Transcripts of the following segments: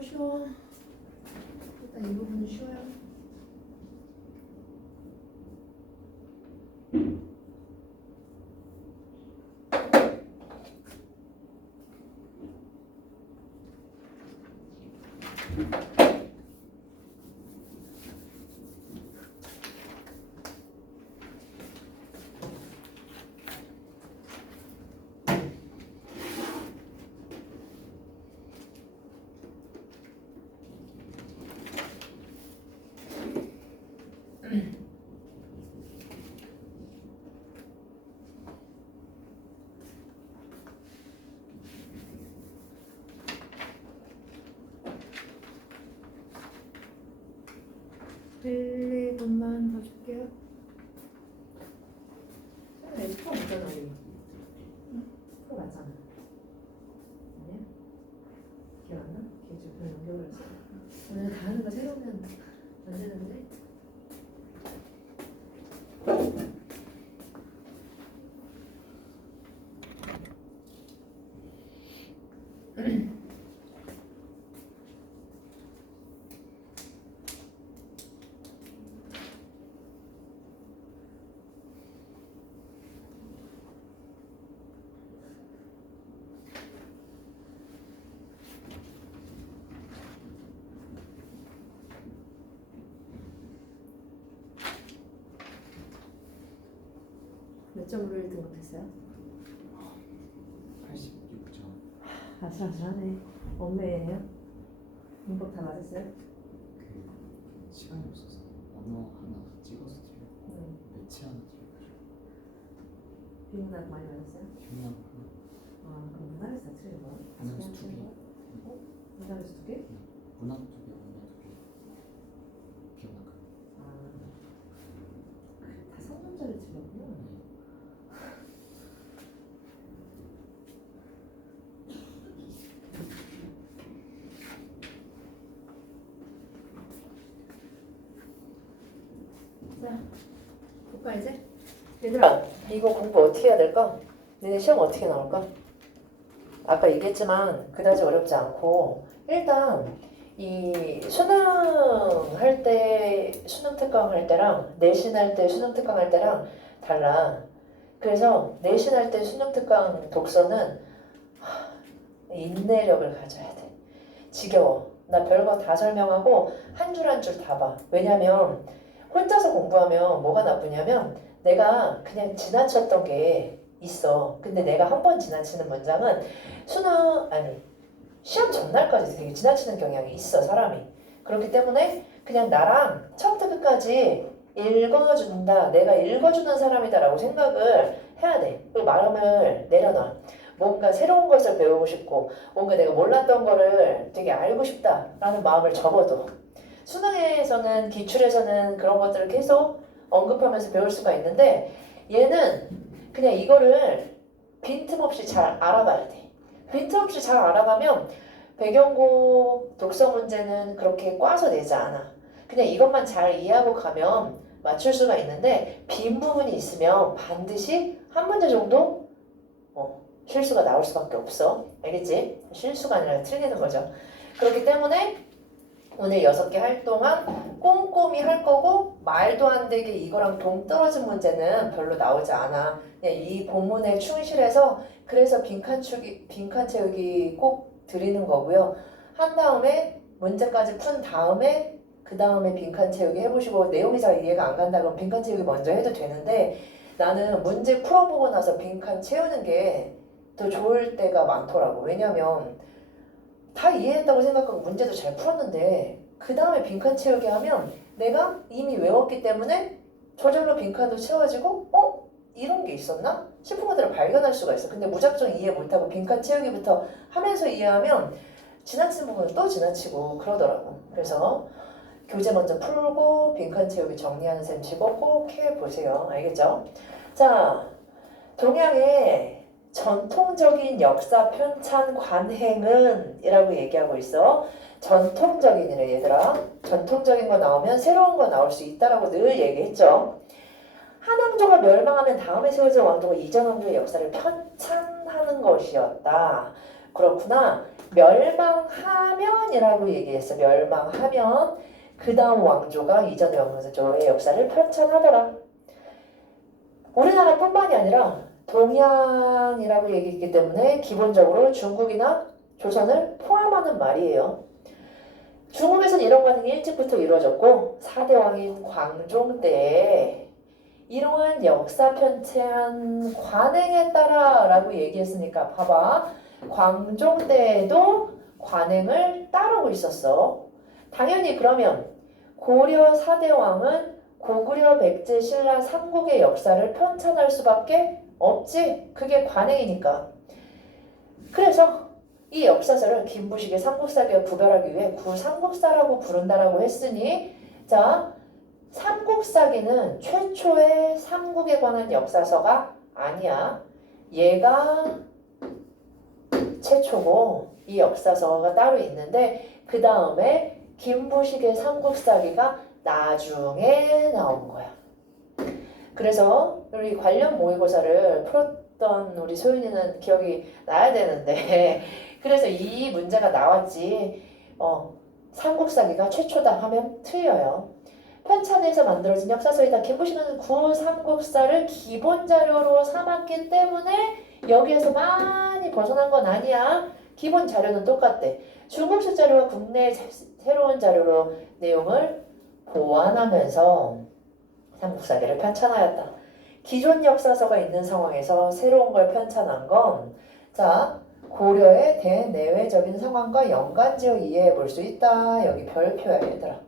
쉬워. 일단 이 부분은 쉬워요. 일, 2분만 더 줄게요. 에스퍼 없잖아, 이거. 그거 맞잖아. 아니야? 기억 안 나? 기억 좀 연결을 했어. 오늘 다 하는 거 새로우면 안 되는데? 몇 점으로 1등 못했어요? 86점. 아슬아슬하네. 엄매예요? 문법 다 맞았어요? 그 시간이 없어서 언어 하나 찍어서 드려요. 매체 하나 드려요. 비문학 많이 맞았어요? 휴양 하나. 아, 그럼 문학에서 다 틀린 거야? 문학에서 두 개. 어? 문학에서 2개? 문학 2개, 언어 2개. 기억나요? 다 성문자를 틀렸구나. 자, 볼까 이제? 얘들아, 이거 공부 어떻게 해야 될까? 너네 시험 어떻게 나올까? 아까 얘기했지만 그다지 어렵지 않고 일단 이 수능 할 때 수능 특강 할 때랑 내신 할 때 수능 특강 할 때랑 달라. 그래서 내신 할 때 수능 특강 독서는 인내력을 가져야 돼. 지겨워. 나 별거 다 설명하고 한 줄 한 줄 다 봐. 왜냐면 혼자서 공부하면 뭐가 나쁘냐면 내가 그냥 지나쳤던 게 있어. 근데 내가 한 번 지나치는 문장은 시험 전날까지 되게 지나치는 경향이 있어, 사람이. 그렇기 때문에 그냥 나랑 처음부터 끝까지 읽어준다, 내가 읽어주는 사람이다라고 생각을 해야 돼. 그리고 마음을 내려놔. 뭔가 새로운 것을 배우고 싶고 뭔가 내가 몰랐던 거를 되게 알고 싶다라는 마음을 접어둬. 수능에서는 기출에서는 그런 것들을 계속 언급하면서 배울 수가 있는데 얘는 그냥 이거를 빈틈없이 잘 알아가야 돼. 빈틈없이 잘 알아가면 배경고 독서 문제는 그렇게 꽈서 내지 않아. 그냥 이것만 잘 이해하고 가면 맞출 수가 있는데 빈 부분이 있으면 반드시 한 문제 정도 실수가 나올 수밖에 없어. 알겠지? 실수가 아니라 틀리는 거죠. 그렇기 때문에 오늘 6개 할 동안 꼼꼼히 할 거고 말도 안 되게 이거랑 동떨어진 문제는 별로 나오지 않아. 그냥 이 본문에 충실해서 그래서 빈칸 채우기 꼭 드리는 거고요. 한 다음에 문제까지 푼 다음에 그 다음에 빈칸 채우기 해보시고 내용이 잘 이해가 안 간다 그러면 빈칸 채우기 먼저 해도 되는데 나는 문제 풀어보고 나서 빈칸 채우는 게 더 좋을 때가 많더라고. 왜냐면 다 이해했다고 생각하고 문제도 잘 풀었는데 그 다음에 빈칸 채우기 하면 내가 이미 외웠기 때문에 저절로 빈칸도 채워지고 이런 게 있었나? 싶은 것들을 발견할 수가 있어. 근데 무작정 이해 못하고 빈칸 채우기부터 하면서 이해하면 지나친 부분은 또 지나치고 그러더라고. 그래서 교재 먼저 풀고 빈칸 채우기 정리하는 셈 치고 꼭 해보세요. 알겠죠? 자, 동양의 전통적인 역사 편찬 관행은 이라고 얘기하고 있어. 전통적인이래 얘들아. 전통적인 거 나오면 새로운 거 나올 수 있다라고 늘 얘기했죠. 한 왕조가 멸망하면 다음에 세워질 왕조가 이전 왕조의 역사를 편찬하는 것이었다. 그렇구나. 멸망하면이라고 얘기했어. 멸망하면 그 다음 왕조가 이전 왕조의 역사를 편찬하더라. 우리나라뿐만이 아니라 동양이라고 얘기했기 때문에 기본적으로 중국이나 조선을 포함하는 말이에요. 중국에서는 이런 과정이 일찍부터 이루어졌고 4대 왕인 광종 때에 이러한 역사 편찬 관행에 따라 라고 얘기했으니까 봐봐. 광종 때에도 관행을 따르고 있었어. 당연히 그러면 고려 4대 왕은 고구려 백제 신라 삼국의 역사를 편찬할 수밖에 없지. 그게 관행이니까. 그래서 이 역사서를 김부식의 삼국사기와 구별하기 위해 구삼국사라고 부른다라고 했으니 자 삼국사기는 최초의 삼국에 관한 역사서가 아니야. 얘가 최초고 이 역사서가 따로 있는데 그 다음에 김부식의 삼국사기가 나중에 나온 거야. 그래서 우리 관련 모의고사를 풀었던 우리 소윤이는 기억이 나야 되는데 그래서 이 문제가 나왔지. 삼국사기가 최초다 하면 틀려요. 편찬에서 만들어진 역사서이다. 김부식은 구삼국사를 기본 자료로 삼았기 때문에 여기에서 많이 벗어난 건 아니야. 기본 자료는 똑같대. 중국식 자료와 국내 새로운 자료로 내용을 보완하면서 삼국사기를 편찬하였다. 기존 역사서가 있는 상황에서 새로운 걸 편찬한 건 자, 고려의 대내외적인 상황과 연관지어 이해해 볼 수 있다. 여기 별표야 얘들아.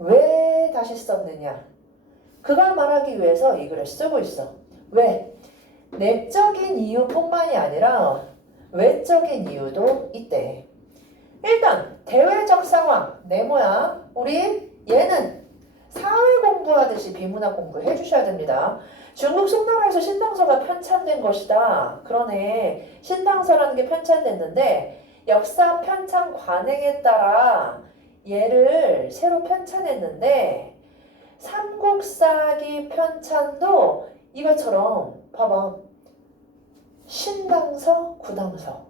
왜 다시 썼느냐? 그걸 말하기 위해서 이 글을 쓰고 있어. 왜? 내적인 이유뿐만이 아니라 외적인 이유도 있대. 일단 대외적 상황, 네모야. 우리 얘는 사회 공부하듯이 비문학 공부 해주셔야 됩니다. 중국 송나라에서 신당서가 편찬된 것이다. 그러네. 신당서라는 게 편찬됐는데 역사 편찬 관행에 따라 얘를 새로 편찬했는데 삼국사기 편찬도 이것처럼 봐봐. 신당서, 구당서,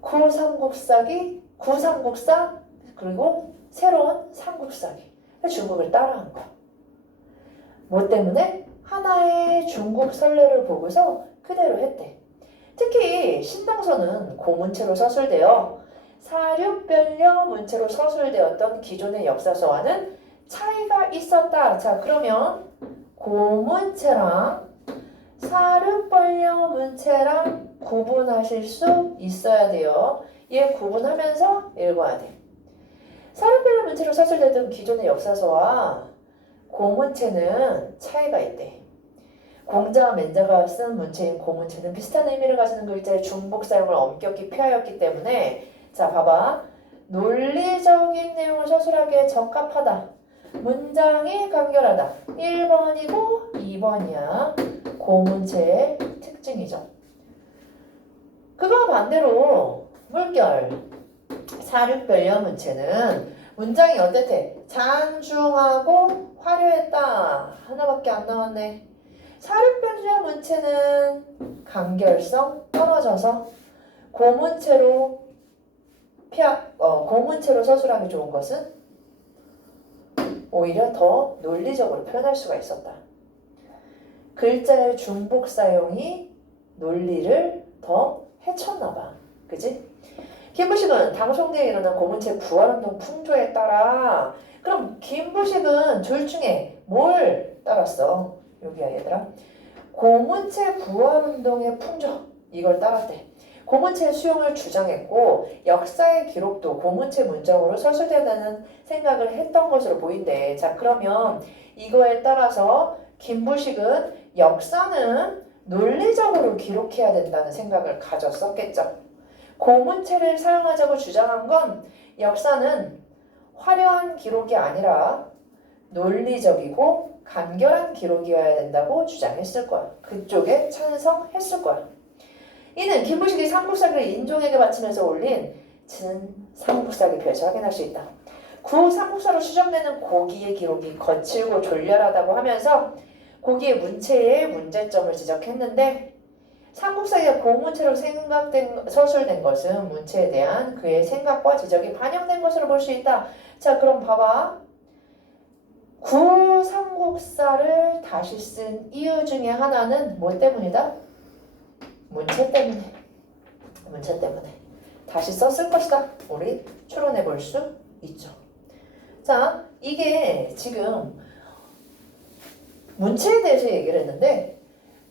구삼국사기, 구삼국사 그리고 새로운 삼국사기. 중국을 따라한 거야. 뭐 때문에? 하나의 중국 선례를 보고서 그대로 했대. 특히 신당서는 고문체로 서술되어 사륙변려 문체로 서술되었던 기존의 역사서와는 차이가 있었다. 자, 그러면 고문체랑 사륙변려 문체랑 구분하실 수 있어야 돼요. 얘 구분하면서 읽어야 돼. 사륙변려 문체로 서술되던 기존의 역사서와 고문체는 차이가 있대. 공자와 맹자가 쓴 문체인 고문체는 비슷한 의미를 가지는 글자의 중복 사용을 엄격히 피하였기 때문에 자 봐봐. 논리적인 내용을 서술하기에 적합하다. 문장이 간결하다. 1번이고 2번이야. 고문체의 특징이죠. 그거와 반대로 물결 사륙변려 문체는 문장이 어땠대? 장중하고 화려했다. 하나밖에 안 나왔네. 사륙변려 문체는 간결성 떨어져서 고문체로 고문체로 서술하기 좋은 것은 오히려 더 논리적으로 표현할 수가 있었다. 글자의 중복 사용이 논리를 더 해쳤나 봐. 그지? 김부식은 당송대에 일어난 고문체 부활운동 풍조에 따라 그럼 김부식은 둘 중에 뭘 따랐어? 여기야 얘들아. 고문체 부활운동의 풍조 이걸 따랐대. 고문체의 수용을 주장했고 역사의 기록도 고문체 문장으로 서술된다는 생각을 했던 것으로 보인대. 자 그러면 이거에 따라서 김부식은 역사는 논리적으로 기록해야 된다는 생각을 가졌었겠죠. 고문체를 사용하자고 주장한 건 역사는 화려한 기록이 아니라 논리적이고 간결한 기록이어야 된다고 주장했을 거야. 그쪽에 찬성했을 거야. 이는 김부식이 삼국사기를 인종에게 바치면서 올린 진 삼국사기표에서 확인할 수 있다. 구삼국사로 추정되는 고기의 기록이 거칠고 졸렬하다고 하면서 고기의 문체에 문제점을 지적했는데 삼국사기가 고문체로 서술된 것은 문체에 대한 그의 생각과 지적이 반영된 것으로 볼 수 있다. 자, 그럼 봐봐. 구삼국사를 다시 쓴 이유 중에 하나는 뭐 때문이다? 문체 때문에. 문체 때문에. 다시 썼을 것이다. 우리 추론해 볼 수 있죠. 자, 이게 지금 문체에 대해서 얘기를 했는데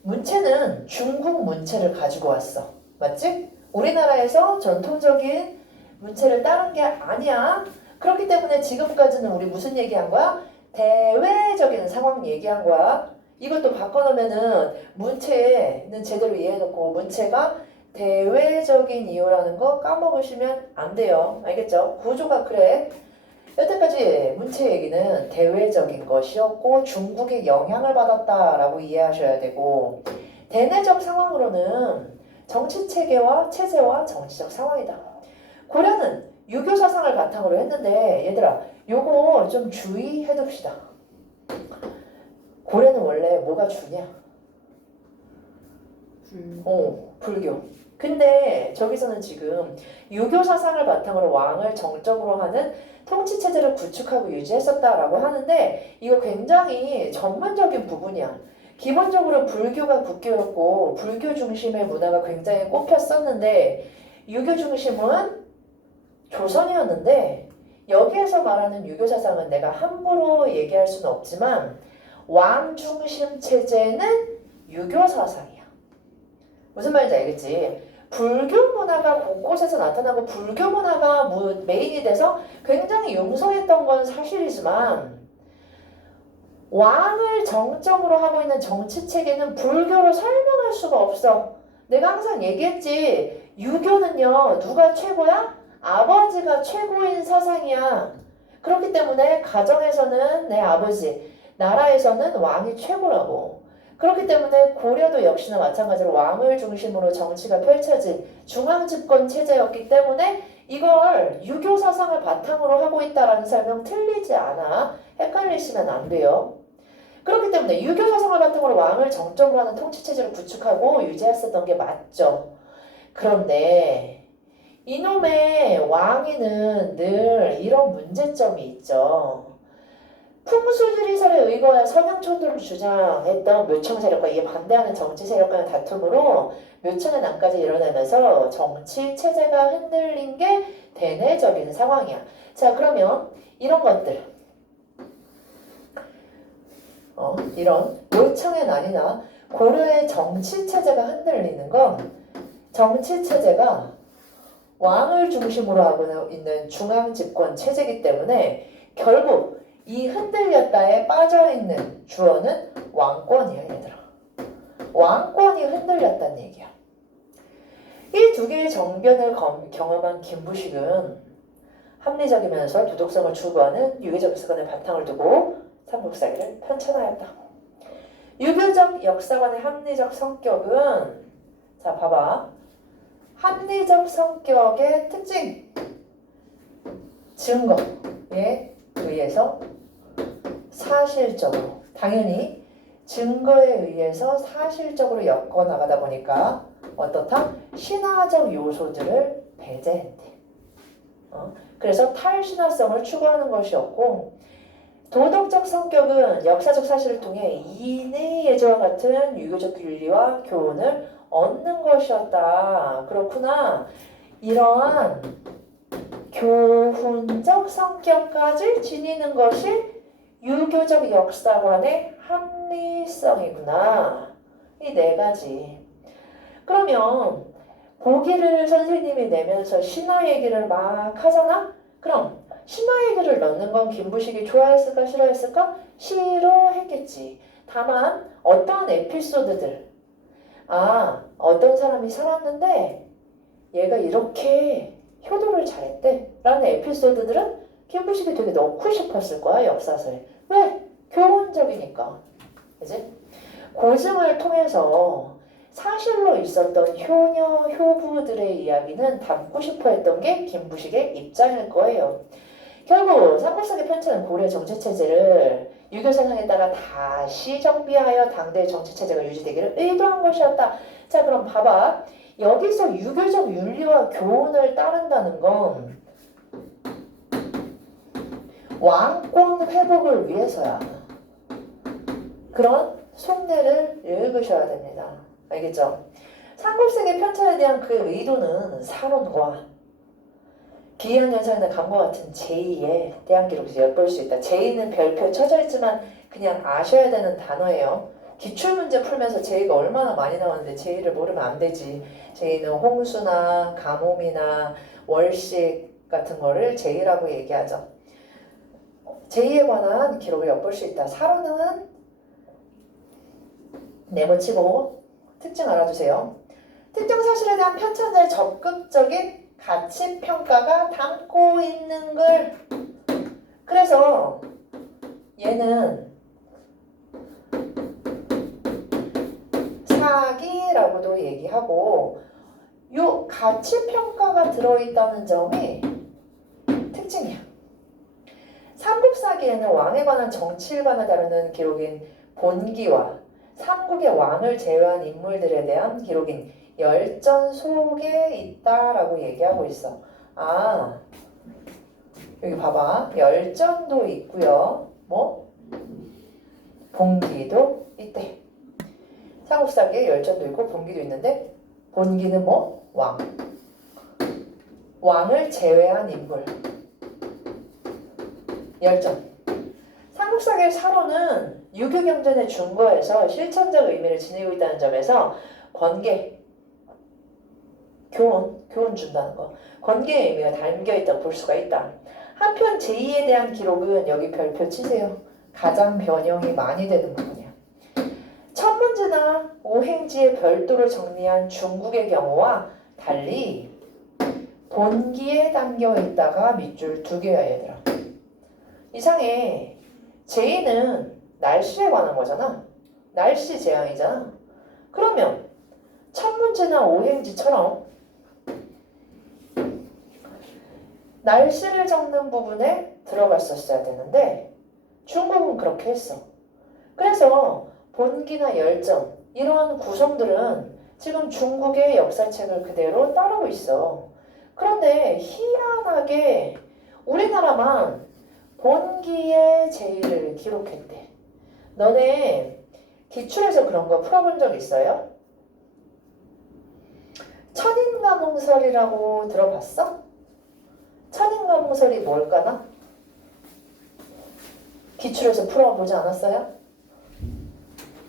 문체는 중국 문체를 가지고 왔어. 맞지? 우리나라에서 전통적인 문체를 따른 게 아니야. 그렇기 때문에 지금까지는 우리 무슨 얘기한 거야? 대외적인 상황 얘기한 거야. 이것도 바꿔놓으면은 문체는 제대로 이해해놓고 문체가 대외적인 이유라는 거 까먹으시면 안 돼요. 알겠죠? 구조가 그래. 여태까지 문체 얘기는 대외적인 것이었고 중국의 영향을 받았다라고 이해하셔야 되고 대내적 상황으로는 정치체계와 체제와 정치적 상황이다. 고려는 유교 사상을 바탕으로 했는데 얘들아 요거 좀 주의해 둡시다. 고려는 원래 뭐가 주냐? 불교. 근데 저기서는 지금 유교 사상을 바탕으로 왕을 정적으로 하는 통치 체제를 구축하고 유지했었다라고 하는데 이거 굉장히 전문적인 부분이야. 기본적으로 불교가 국교였고 불교 중심의 문화가 굉장히 꼽혔었는데 유교 중심은 조선이었는데 여기에서 말하는 유교 사상은 내가 함부로 얘기할 수는 없지만 왕 중심 체제는 유교 사상이야. 무슨 말인지 알겠지? 불교 문화가 곳곳에서 나타나고 불교 문화가 메인이 돼서 굉장히 용서했던 건 사실이지만 왕을 정점으로 하고 있는 정치 체계는 불교로 설명할 수가 없어. 내가 항상 얘기했지. 유교는요. 누가 최고야? 아버지가 최고인 사상이야. 그렇기 때문에 가정에서는 내 아버지, 나라에서는 왕이 최고라고. 그렇기 때문에 고려도 역시나 마찬가지로 왕을 중심으로 정치가 펼쳐진 중앙집권 체제였기 때문에 이걸 유교 사상을 바탕으로 하고 있다라는 설명 틀리지 않아. 헷갈리시면 안 돼요. 그렇기 때문에 유교 사상을 바탕으로 왕을 정점으로 하는 통치 체제를 구축하고 유지했었던 게 맞죠. 그런데 이놈의 왕위는 늘 이런 문제점이 있죠. 풍수지리설에 의거해 서명촌들을 주장했던 묘청 세력과 이에 반대하는 정치 세력과의 다툼으로 묘청의 난까지 일어나면서 정치 체제가 흔들린 게 대내적인 상황이야. 자, 그러면 이런 것들 이런 묘청의 난이나 고려의 정치 체제가 흔들리는 건 정치 체제가 왕을 중심으로 하고 있는 중앙 집권 체제이기 때문에 결국 이 흔들렸다에 빠져있는 주어는 왕권이야, 얘들아. 왕권이 흔들렸다는 얘기야. 이 두 개의 정변을 경험한 김부식은 합리적이면서 도덕성을 추구하는 유교적 역사관을 바탕을 두고 삼국사기를 편찬하였다. 유교적 역사관의 합리적 성격은 자, 봐봐. 합리적 성격의 특징. 증거에 의해서 사실적으로 당연히 증거에 의해서 사실적으로 엮어나가다 보니까 어떻다? 신화적 요소들을 배제했대. 그래서 탈신화성을 추구하는 것이었고 도덕적 성격은 역사적 사실을 통해 이내 예제와 같은 유교적 윤리와 교훈을 얻는 것이었다. 그렇구나. 이러한 교훈적 성격까지 지니는 것이 유교적 역사관의 합리성이구나. 이 네 가지. 그러면 고기를 선생님이 내면서 신화 얘기를 막 하잖아? 그럼 신화 얘기를 넣는 건 김부식이 좋아했을까 싫어했을까? 싫어했겠지. 다만 어떤 에피소드들 어떤 사람이 살았는데 얘가 이렇게 효도를 잘했대 라는 에피소드들은 김부식이 되게 넣고 싶었을 거야, 역사서에. 왜? 교훈적이니까. 그치? 고증을 통해서 사실로 있었던 효녀, 효부들의 이야기는 담고 싶어 했던 게 김부식의 입장일 거예요. 결국 삼국사기 편찬은 고려 정치체제를 유교사상에다가 다시 정비하여 당대의 정치체제가 유지되기를 의도한 것이었다. 자, 그럼 봐봐. 여기서 유교적 윤리와 교훈을 따른다는 건 왕권 회복을 위해서야. 그런 속내를 읽으셔야 됩니다. 알겠죠? 삼국세계 편찬에 대한 그 의도는 사론과 기이한 현상이나 감과 같은 제2에 대한 기록에서 엿볼 수 있다. 제2는 별표 쳐져 있지만 그냥 아셔야 되는 단어예요. 기출문제 풀면서 제2가 얼마나 많이 나왔는데 제2를 모르면 안 되지. 제2는 홍수나 가뭄이나 월식 같은 거를 제2라고 얘기하죠. 제2에 관한 기록을 엿볼 수 있다. 사론은 네모치고 특징 알아두세요. 특정 사실에 대한 편찬자의 적극적인 가치 평가가 담고 있는 글. 그래서 얘는 사기라고도 얘기하고 요 가치 평가가 들어있다는 점이 특징이야. 삼국사기에는 왕에 관한 정치 일반을 다루는 기록인 본기와 삼국의 왕을 제외한 인물들에 대한 기록인 열전 속에 있다라고 얘기하고 있어. 아, 여기 봐봐. 열전도 있고요. 뭐? 본기도 있대. 삼국사기에 열전도 있고 본기도 있는데 본기는 뭐? 왕. 왕을 제외한 인물. 열전. 삼국사기의 사론은 유교경전의 준거에서 실천적 의미를 지니고 있다는 점에서 권계, 교훈 준다는 거. 권계의 의미가 담겨있다고 볼 수가 있다. 한편 제2에 대한 기록은 여기 별표 치세요. 가장 변형이 많이 되는 부분이야. 첫 문제나 오행지의 별도를 정리한 중국의 경우와 달리 본기에 담겨있다가 밑줄 2개야 얘들아. 이상해. 제2는 날씨에 관한 거잖아. 날씨 재앙이잖아. 그러면 첫 문제나 오행지처럼 날씨를 적는 부분에 들어갔었어야 되는데 중국은 그렇게 했어. 그래서 본기나 열전 이러한 구성들은 지금 중국의 역사책을 그대로 따르고 있어. 그런데 희한하게 우리나라만 본기의 제1을 기록했대. 너네 기출에서 그런 거 풀어본 적 있어요? 천인가몽설이라고 들어봤어? 천인가몽설이 뭘까나? 기출에서 풀어보지 않았어요?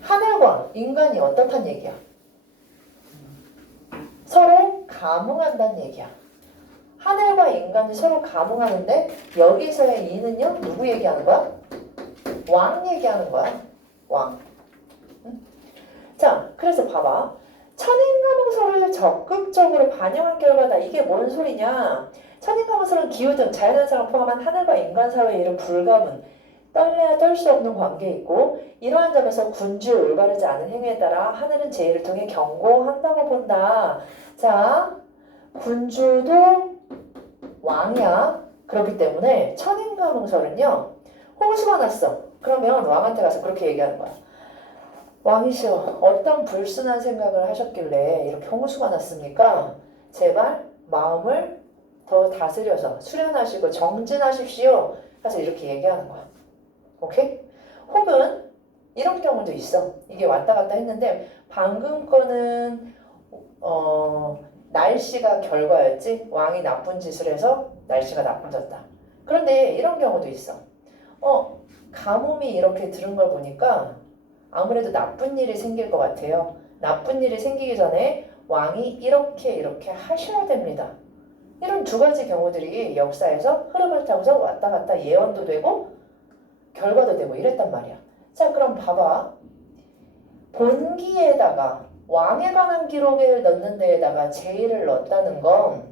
하늘과 인간이 어떻단 얘기야? 서로 감응한다는 얘기야. 하늘과 인간이 서로 감응하는데 여기서의 이는요? 누구 얘기하는 거야? 왕 얘기하는 거야. 왕. 응? 자, 그래서 봐봐. 천인가몽설을 적극적으로 반영한 결과다. 이게 뭔 소리냐? 천인가몽설은 기후 등 자연현상을 포함한 하늘과 인간 사회의 이런 불가분, 떨래야 떨 수 없는 관계에 있고 이러한 점에서 군주의 올바르지 않은 행위에 따라 하늘은 제1을 통해 경고한다고 본다. 자, 군주도 왕이야. 그렇기 때문에 천인가몽설은요. 홍수가 났어. 그러면 왕한테 가서 그렇게 얘기하는 거야. 왕이시여, 어떤 불순한 생각을 하셨길래 이렇게 홍수가 났습니까? 제발 마음을 더 다스려서 수련하시고 정진하십시오. 그래서 이렇게 얘기하는 거야. 오케이? 혹은 이런 경우도 있어. 이게 왔다 갔다 했는데 방금 거는 날씨가 결과였지. 왕이 나쁜 짓을 해서 날씨가 나빠졌다. 그런데 이런 경우도 있어. 가뭄이 이렇게 들은 걸 보니까 아무래도 나쁜 일이 생길 것 같아요. 나쁜 일이 생기기 전에 왕이 이렇게 하셔야 됩니다. 이런 두 가지 경우들이 역사에서 흐름을 타고서 왔다 갔다 예언도 되고 결과도 되고 이랬단 말이야. 자, 그럼 봐봐. 본기에다가 왕에 관한 기록을 넣는 데에다가 제1을 넣었다는 건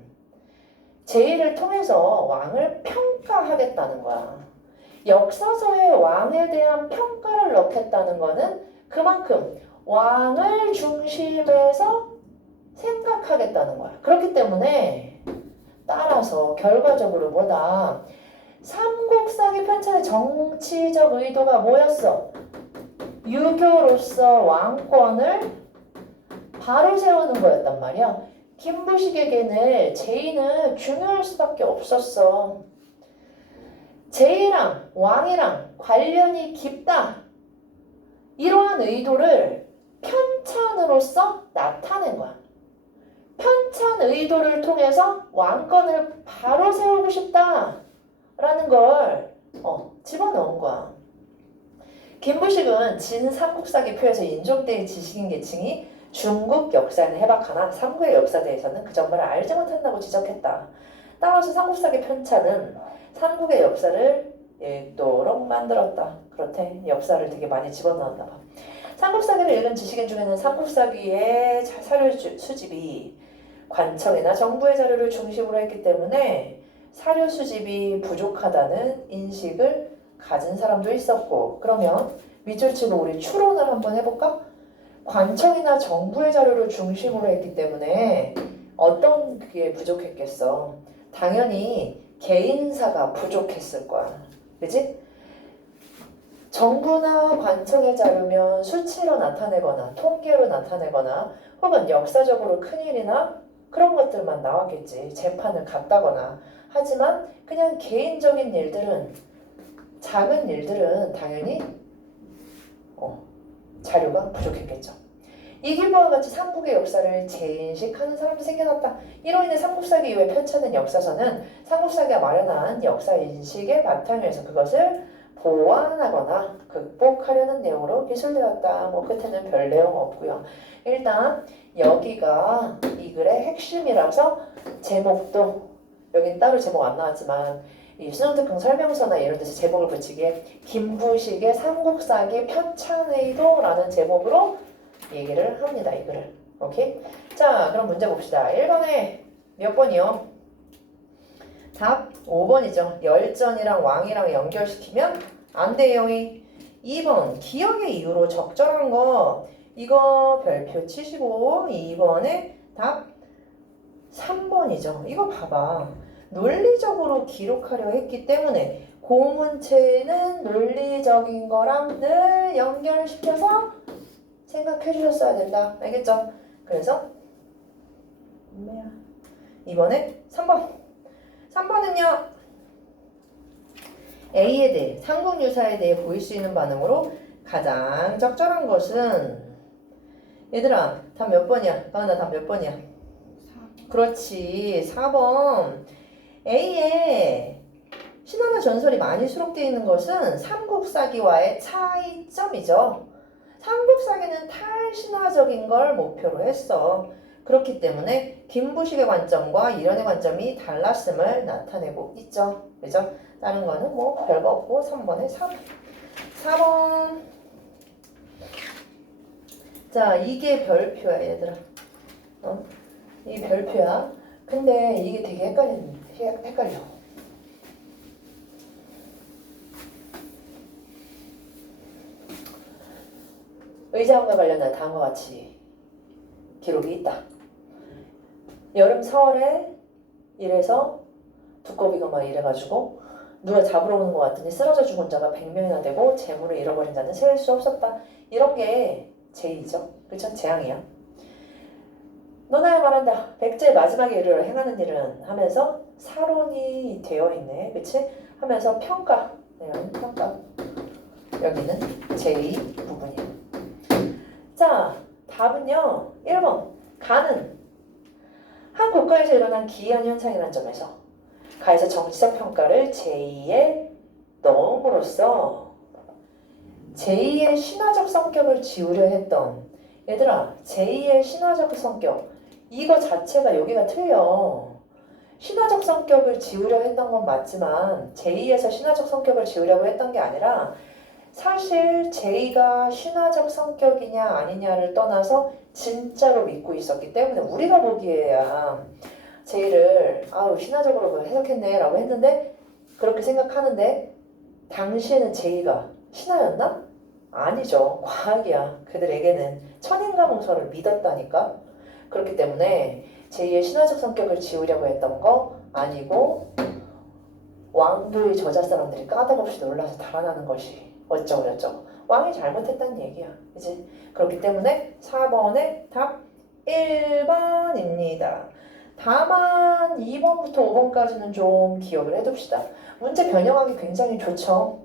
제1을 통해서 왕을 평가하겠다는 거야. 역사서에 왕에 대한 평가를 넣겠다는 거는 그만큼 왕을 중심에서 생각하겠다는 거야. 그렇기 때문에 따라서 결과적으로 뭐다? 삼국사기 편찬의 정치적 의도가 뭐였어? 유교로서 왕권을 바로 세우는 거였단 말이야. 김부식에게는 제의는 중요할 수밖에 없었어. 제의랑 왕이랑 관련이 깊다. 이러한 의도를 편찬으로서 나타낸 거야. 편찬 의도를 통해서 왕권을 바로 세우고 싶다라는 걸 집어넣은 거야. 김부식은 진삼국사기표에서 인종대의 지식인 계층이 중국 역사에는 해박하나 삼국의 역사에 대해서는 그 정보를 알지 못한다고 지적했다. 따라서 삼국사기 편찬은 삼국의 역사를 읽도록 만들었다. 그렇대. 역사를 되게 많이 집어넣었나 봐. 삼국사기를 읽은 지식인 중에는 삼국사기의 사료 수집이 관청이나 정부의 자료를 중심으로 했기 때문에 사료 수집이 부족하다는 인식을 가진 사람도 있었고, 그러면 밑줄 치고 우리 추론을 한번 해볼까? 관청이나 정부의 자료를 중심으로 했기 때문에 어떤 그게 부족했겠어? 당연히 개인사가 부족했을 거야. 그지? 정부나 관청의 자료면 수치로 나타내거나 통계로 나타내거나 혹은 역사적으로 큰일이나 그런 것들만 나왔겠지. 재판을 갔다거나. 하지만 그냥 개인적인 일들은, 작은 일들은 당연히 자료가 부족했겠죠. 이 길보와 같이 삼국의 역사를 재인식하는 사람도 생겨났다. 이로 인해 삼국사기 이후에 편찬된 역사서는 삼국사기가 마련한 역사인식의 바탕에서 그것을 보완하거나 극복하려는 내용으로 기술되었다. 뭐 끝에는 별 내용 없고요. 일단 여기가 이 글의 핵심이라서 제목도, 여긴 따로 제목 안 나왔지만 이 수능특강 설명서나 이런 데서 제목을 붙이기에 김부식의 삼국사기 편찬의도라는 제목으로 얘기를 합니다. 이 글을. 오케이? 자, 그럼 문제 봅시다. 1번에 몇 번이요? 답 5번이죠. 열전이랑 왕이랑 연결시키면 안 돼요. 2번 기억의 이유로 적절한 거, 이거 별표 치시고 2번에 답 3번이죠. 이거 봐봐. 논리적으로 기록하려 했기 때문에 고문체는 논리적인 거랑 늘 연결시켜서 생각해 주셨어야 된다. 알겠죠? 그래서 이번에 3번. 3번은요. A에 대해, 삼국유사에 대해 보일 수 있는 반응으로 가장 적절한 것은, 얘들아 답 몇 번이야? 가은아 답 몇 번이야? 4번. 그렇지. 4번. A에 신화나 전설이 많이 수록되어 있는 것은 삼국사기와의 차이점이죠. 삼국사기는 탈신화적인 걸 목표로 했어. 그렇기 때문에 김부식의 관점과 이련의 관점이 달랐음을 나타내고 있죠. 그죠? 다른 거는 뭐 별거 없고 3번에 4번. 자, 이게 별표야 얘들아. 이 별표야. 근데 이게 되게 헷갈려. 의자함과 관련한 다음과 같이 기록이 있다. 여름 4월에 이래서 두꺼비가 막 이래가지고 누가 잡으러 오는 것 같더니 쓰러져 죽은 자가 100명이나 되고 재물을 잃어버린 자는 셀 수 없었다. 이런 게 제일이죠. 그쵸? 재앙이야. 너나야 말한다. 백제의 마지막에 이르러 행하는 일은 하면서 사론이 되어 있네. 그치? 하면서 평가. 평가. 여기는 제2 부분이야. 자, 답은요. 1번. 가는 한 국가에서 일어난 기이한 현상이라는 점에서 가에서 정치적 평가를 제2에 넣음으로써 제2의 신화적 성격을 지우려 했던, 얘들아 제2의 신화적 성격, 이거 자체가 여기가 틀려. 신화적 성격을 지우려 했던 건 맞지만 제2에서 신화적 성격을 지우려고 했던 게 아니라, 사실 제2가 신화적 성격이냐 아니냐를 떠나서 진짜로 믿고 있었기 때문에 우리가 보기에야 제2를 신화적으로 해석했네 라고 했는데, 그렇게 생각하는데 당시에는 제2가 신화였나? 아니죠. 과학이야. 그들에게는 천인가몽설을 믿었다니까. 그렇기 때문에 제2의 신화적 성격을 지우려고 했던 거 아니고 왕도의 저자 사람들이 까닭없이 놀라서 달아나는 것이 어쩌고 저쩌고. 왕이 잘못했다는 얘기야. 그치? 그렇기 때문에 4번의 답 1번입니다. 다만 2번부터 5번까지는 좀 기억을 해둡시다. 문제 변형하기 굉장히 좋죠.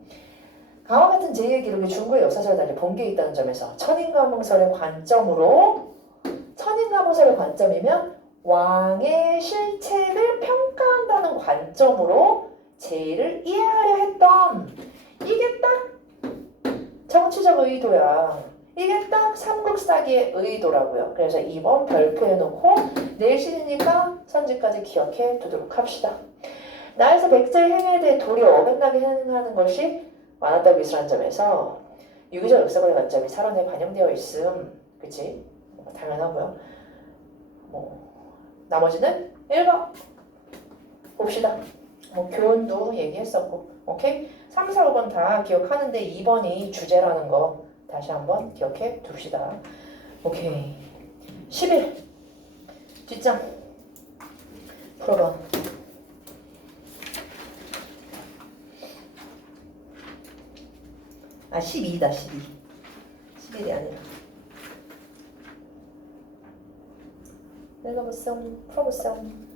가와 같은 제2의 기록이 중국의 역사사를 달리 본계에 있다는 점에서 천인가문설의 관점으로 천인가문설의 관점이면 왕의 실체를 평가한다는 관점으로 제의를 이해하려 했던 이게 딱 정치적 의도야. 이게 딱 삼국사기의 의도라고요. 그래서 2번 별표 해놓고 내일 시리니까 선지까지 기억해 두도록 합시다. 나에서 백제의 행위에 대해 도리어 어긋나게 행하는 것이 많았다고 있으라는 점에서 유기적 역사관의 관점이 사론에 반영되어 있음. 그치? 당연하고요. 나머지는 읽어 봅시다. 교훈도 얘기했었고. 오케이? 3, 4, 5번 다 기억하는데 2번이 주제라는 거 다시 한번 기억해 둡시다. 오케이. 11 뒷장 풀어봐. 아 12다 12 11이 아니라 읽어보쌈 풀어보쌈.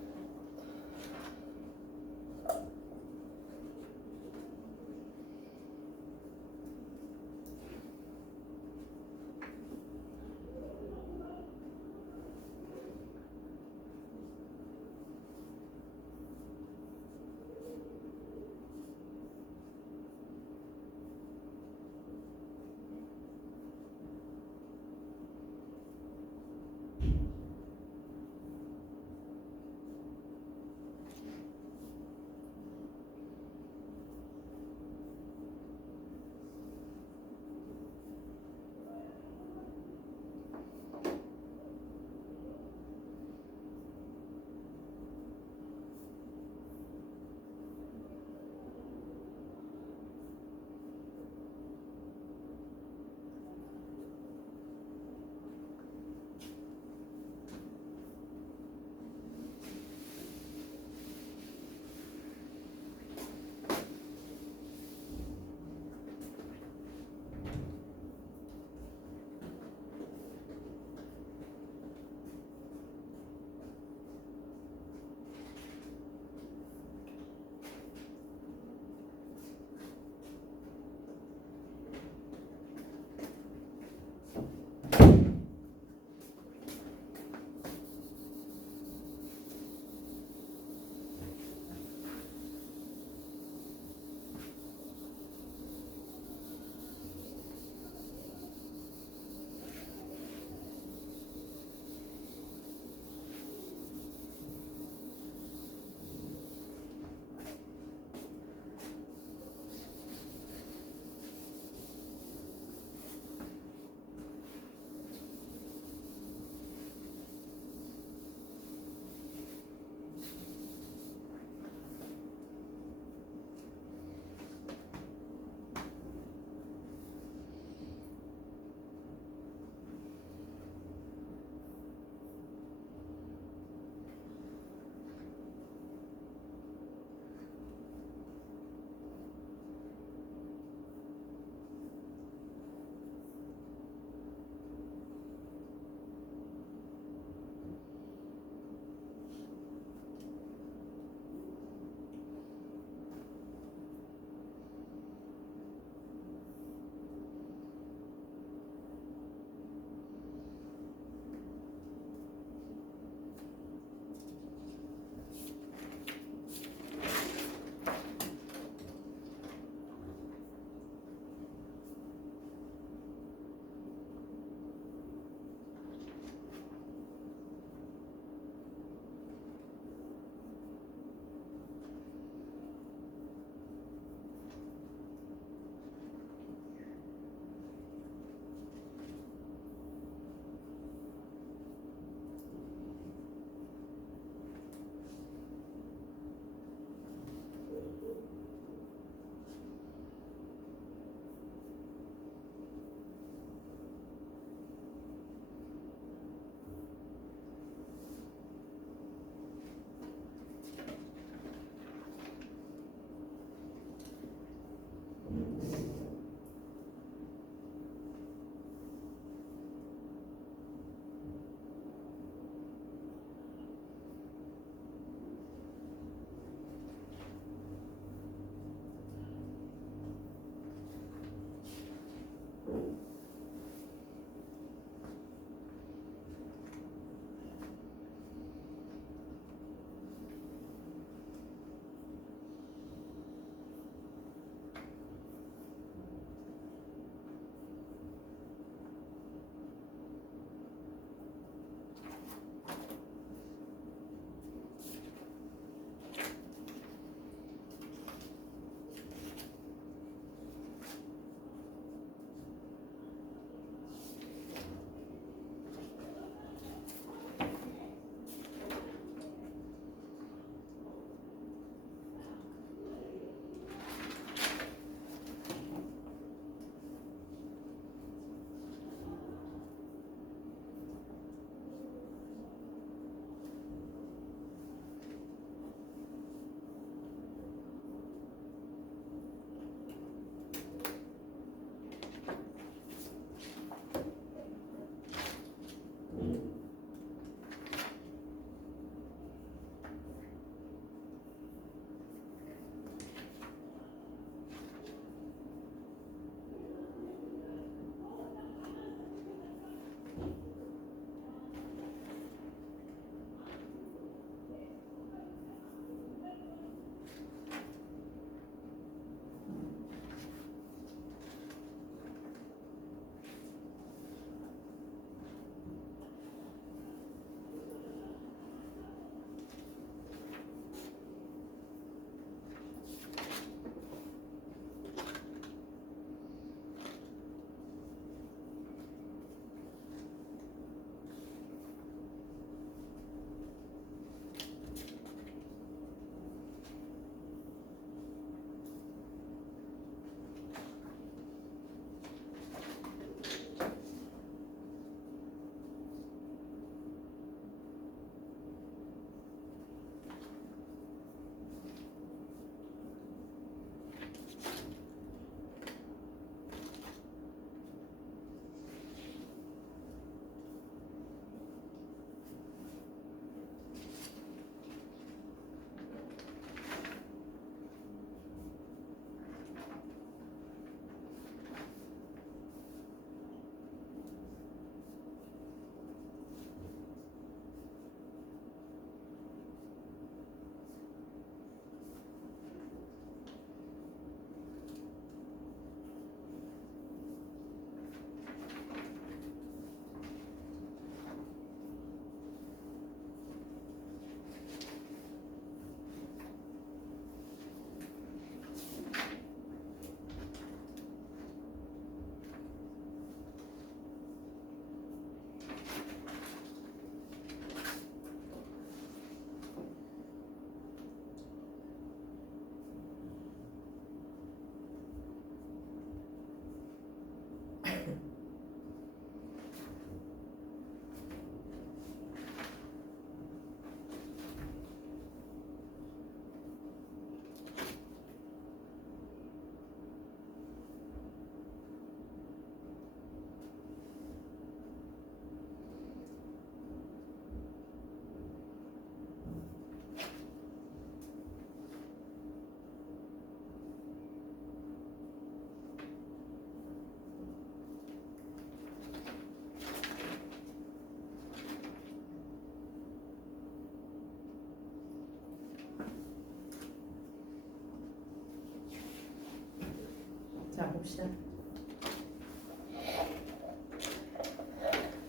봅시다.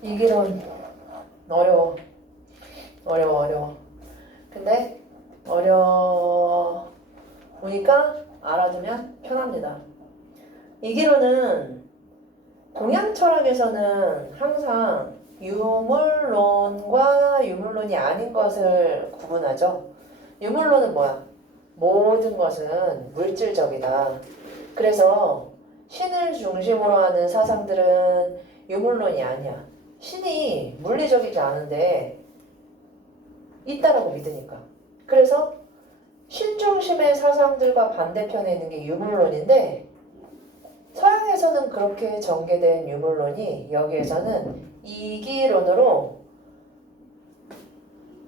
이기론 어려워. 근데 어려우니까 알아두면 편합니다. 이기론은 동양 철학에서는 항상 유물론과 유물론이 아닌 것을 구분하죠. 유물론은 뭐야? 모든 것은 물질적이다. 그래서 신을 중심으로 하는 사상들은 유물론이 아니야. 신이 물리적이지 않은데 있다라고 믿으니까. 그래서 신 중심의 사상들과 반대편에 있는 게 유물론인데 서양에서는 그렇게 전개된 유물론이 여기에서는 이기론으로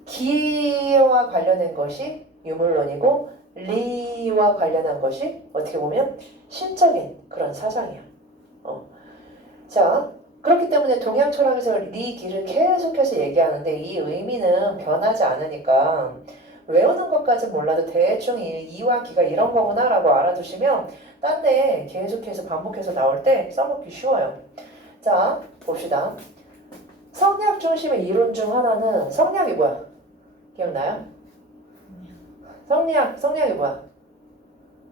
기와 관련된 것이 유물론이고 리와 관련한 것이 어떻게 보면 신적인 그런 사상이야. 자, 그렇기 때문에 동양 철학에서 리, 기를 계속해서 얘기하는데 이 의미는 변하지 않으니까 외우는 것까지 몰라도 대충 이와 기가 이런 거구나 라고 알아두시면 딴 데 계속해서 반복해서 나올 때 써먹기 쉬워요. 자, 봅시다. 성리학 중심의 이론 중 하나는 성리학이 뭐야? 기억나요? 성리학이 뭐야?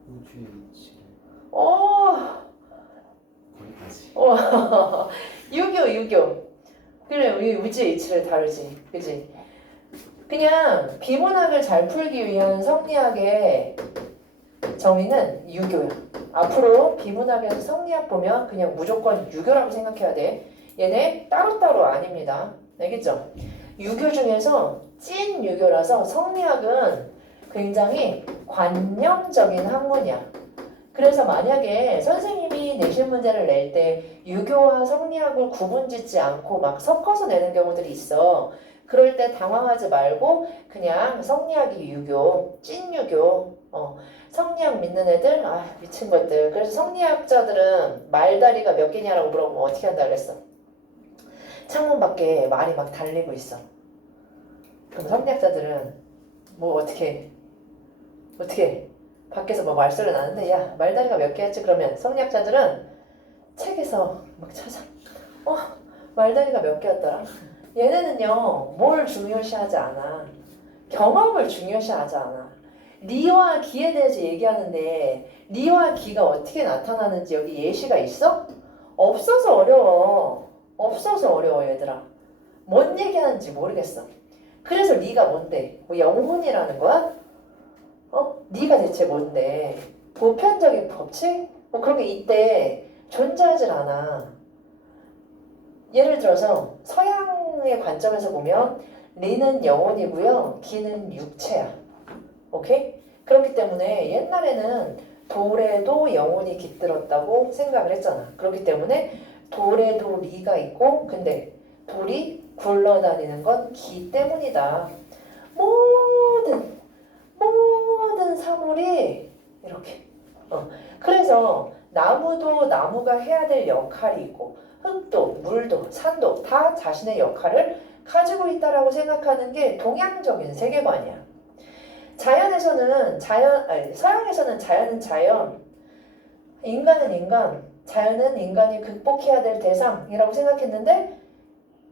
우주의 이치를 거기까지. 유교. 그래, 우리 우주의 이치를 다루지. 그지? 그냥 비문학을 잘 풀기 위한 성리학의 정의는 유교야. 앞으로 비문학에서 성리학 보면 그냥 무조건 유교라고 생각해야 돼. 얘네 따로따로 아닙니다. 알겠죠? 유교 중에서 찐 유교라서 성리학은 굉장히 관념적인 학문이야. 그래서 만약에 선생님이 내신 문제를 낼 때 유교와 성리학을 구분짓지 않고 막 섞어서 내는 경우들이 있어. 그럴 때 당황하지 말고 그냥 성리학이 유교, 찐 유교, 성리학 믿는 애들, 미친 것들. 그래서 성리학자들은 말다리가 몇 개냐라고 물어보면 어떻게 한다 그랬어? 창문 밖에 말이 막 달리고 있어. 그럼 성리학자들은 뭐 어떻게 밖에서 뭐 말소리 나는데 야 말다리가 몇 개였지? 그러면 성리학자들은 책에서 막 찾아. 말다리가 몇 개였더라? 얘네는요 뭘 중요시하지 않아. 경험을 중요시하지 않아. 리와 기에 대해서 얘기하는데 리와 기가 어떻게 나타나는지 여기 예시가 있어? 없어서 어려워 얘들아. 뭔 얘기하는지 모르겠어. 그래서 리가 뭔데? 뭐 영혼이라는 거야? 리가 대체 뭔데? 보편적인 법칙? 뭐 그런 게 이때 존재하질 않아. 예를 들어서 서양의 관점에서 보면 리는 영혼이고요. 기는 육체야. 오케이? 그렇기 때문에 옛날에는 돌에도 영혼이 깃들었다고 생각을 했잖아. 그렇기 때문에 돌에도 리가 있고 근데 돌이 굴러다니는 건 기 때문이다. 모든 사물이 이렇게. 그래서 나무도 나무가 해야 될 역할이 있고 흙도 물도 산도 다 자신의 역할을 가지고 있다라고 생각하는 게 동양적인 세계관이야. 서양에서는 자연은 자연, 인간은 인간, 자연은 인간이 극복해야 될 대상이라고 생각했는데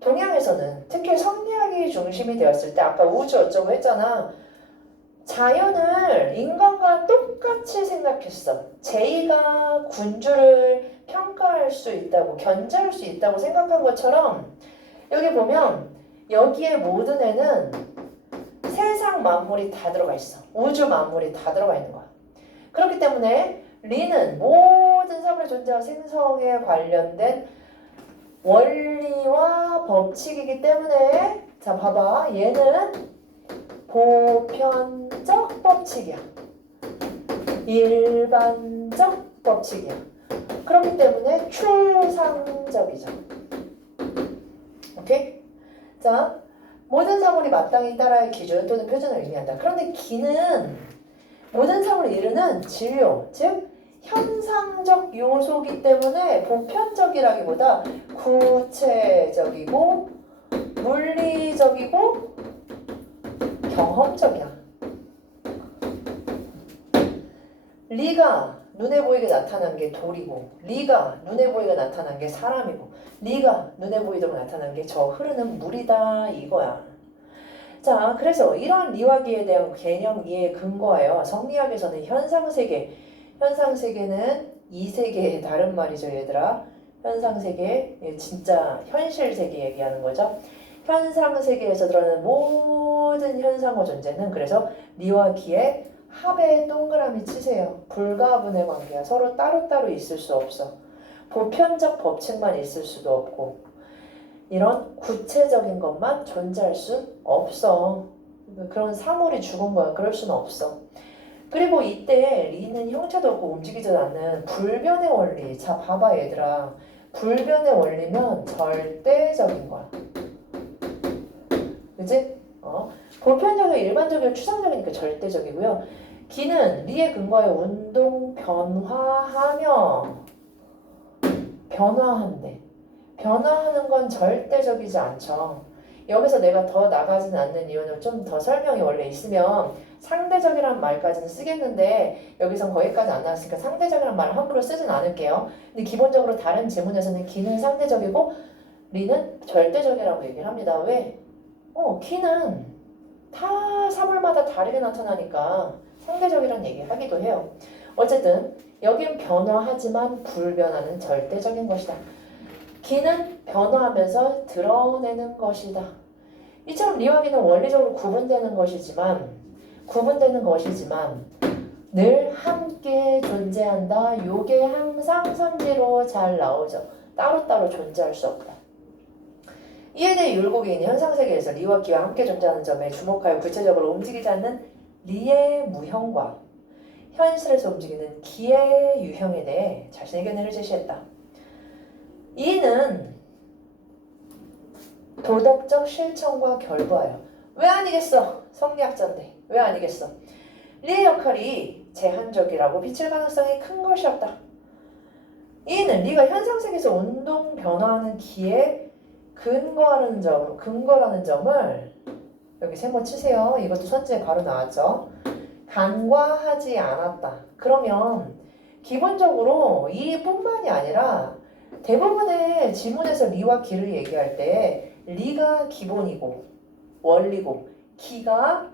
동양에서는 특히 성리학이 중심이 되었을 때 아까 우주 어쩌고 했잖아. 자연을 인간과 똑같이 생각했어. 제이가 군주를 평가할 수 있다고, 견제할 수 있다고 생각한 것처럼 여기 보면 여기에 모든 애는 세상 만물이 다 들어가 있어. 우주 만물이 다 들어가 있는 거야. 그렇기 때문에 리는 모든 사물의 존재와 생성에 관련된 원리와 법칙이기 때문에 자 봐봐 얘는 보편적 법칙이야. 일반적 법칙이야. 그렇기 때문에 추상적이죠. 오케이? 자, 모든 사물이 마땅히 따라야 기준 또는 표준을 의미한다. 그런데 기는 모든 사물을 이루는 진료, 즉 현상적 요소이기 때문에 보편적이라기보다 구체적이고 물리적이고 경험적이야. 눈에 보이게 나타난 게 돌이고 리가 눈에 보이게 나타난 게 사람이고 리가 눈에 보이도록 나타난 게 저 흐르는 물이다 이거야. 자, 그래서 이런 리와 기에 대한 개념 이해에 근거하여 성리학에서는 현상세계, 현상세계는 이 세계의 다른 말이죠 얘들아. 현상세계, 진짜 현실세계 얘기하는 거죠. 현상세계에서 드러나는 모든 현상과 존재는 그래서 리와 기의 합의 동그라미 치세요. 불가분의 관계야. 서로 따로따로 있을 수 없어. 보편적 법칙만 있을 수도 없고 이런 구체적인 것만 존재할 수 없어. 그런 사물이 죽은 거야. 그럴 수는 없어. 그리고 이때 리는 형체도 없고 움직이지도 않는 불변의 원리. 자, 봐봐 얘들아. 불변의 원리면 절대적인 거야. 그치? 보편적이고 일반적이고 추상적이니까 절대적이고요. 기는 리에 근거하여 운동 변화하며 변화한대. 변화하는 건 절대적이지 않죠. 여기서 내가 더 나가지는 않는 이유는 좀 더 설명이 원래 있으면 상대적이란 말까지는 쓰겠는데 여기선 거기까지 안 나왔으니까 상대적이란 말을 함부로 쓰진 않을게요. 근데 기본적으로 다른 지문에서는 기는 상대적이고 리는 절대적이라고 얘기를 합니다. 왜? 기는 다 사물마다 다르게 나타나니까 상대적이란 얘기 하기도 해요. 어쨌든 여긴 변화하지만 불변하는 절대적인 것이다. 기는 변화하면서 드러내는 것이다. 이처럼 리와 기는 원리적으로 구분되는 것이지만 늘 함께 존재한다. 요게 항상 선지로 잘 나오죠. 따로따로 존재할 수 없다. 이에 대해 율곡인 현상세계에서 리와 기와 함께 존재하는 점에 주목하여 구체적으로 움직이지 않는 리의 무형과 현실에서 움직이는 기의 유형에 대해 자신의 견해를 제시했다. 이는 도덕적 실천과 결부하여 왜 아니겠어? 성리학자인데 왜 아니겠어? 리의 역할이 제한적이라고 비칠 가능성이 큰 것이었다. 이는 리가 현상세계에서 운동 변화하는 기에 근거라는 점을 여기 세모 치세요. 이것도 선지에 바로 나왔죠. 간과하지 않았다. 그러면 기본적으로 이뿐만이 아니라 대부분의 지문에서 리와 기를 얘기할 때 리가 기본이고 원리고 기가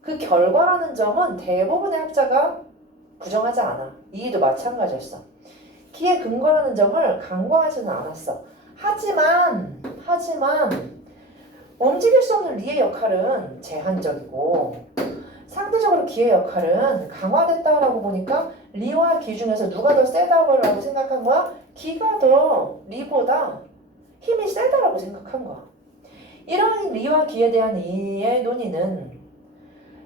그 결과라는 점은 대부분의 학자가 부정하지 않아. 이도 마찬가지였어. 기의 근거라는 점을 간과하지는 않았어. 하지만 움직일 수 없는 리의 역할은 제한적이고 상대적으로 기의 역할은 강화됐다라고 보니까 리와 기 중에서 누가 더 세다고 생각한 거야? 기가 더 리보다 힘이 세다라고 생각한 거야. 이러한 리와 기에 대한 이의 논의는